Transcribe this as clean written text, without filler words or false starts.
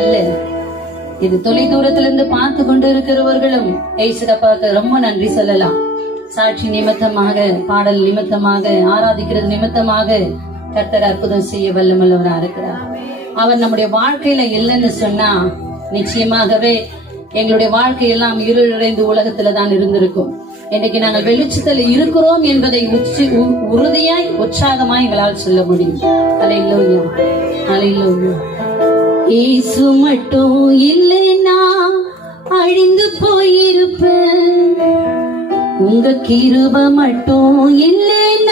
அல்ல. இது தொலை தூரத்திலிருந்து பார்த்து கொண்டு இருக்கிறவர்களும் ஏசுடப்பாக்கு ரொம்ப நன்றி சொல்லலாம். சாட்சி நிமித்தமாக, பாடல் நிமித்தமாக, ஆராதிக்கிறது நிமித்தமாக கர்த்தர் அற்புதம் செய்ய வல்லமல்லவரா இருக்கிறார். அவர் நம்முடைய வாழ்க்கையில இல்லைன்னு சொன்னா நிச்சயமாகவே எங்களுடைய வாழ்க்கையெல்லாம் இருள் நிறைந்து உலகத்துல தான் இருந்திருக்கும். இன்னைக்கு நாங்கள் வெளிச்சத்தில் இருக்கிறோம் என்பதை உறுதியாய் உற்சாகமாய் எங்களால் சொல்ல முடியும். அல்லேலூயா, அல்லேலூயா. இயேசு மட்டும் இல்லைன்னா அழிந்து போயிருப்பேன். உங்க கிருபை மட்டும் இல்லைன்னா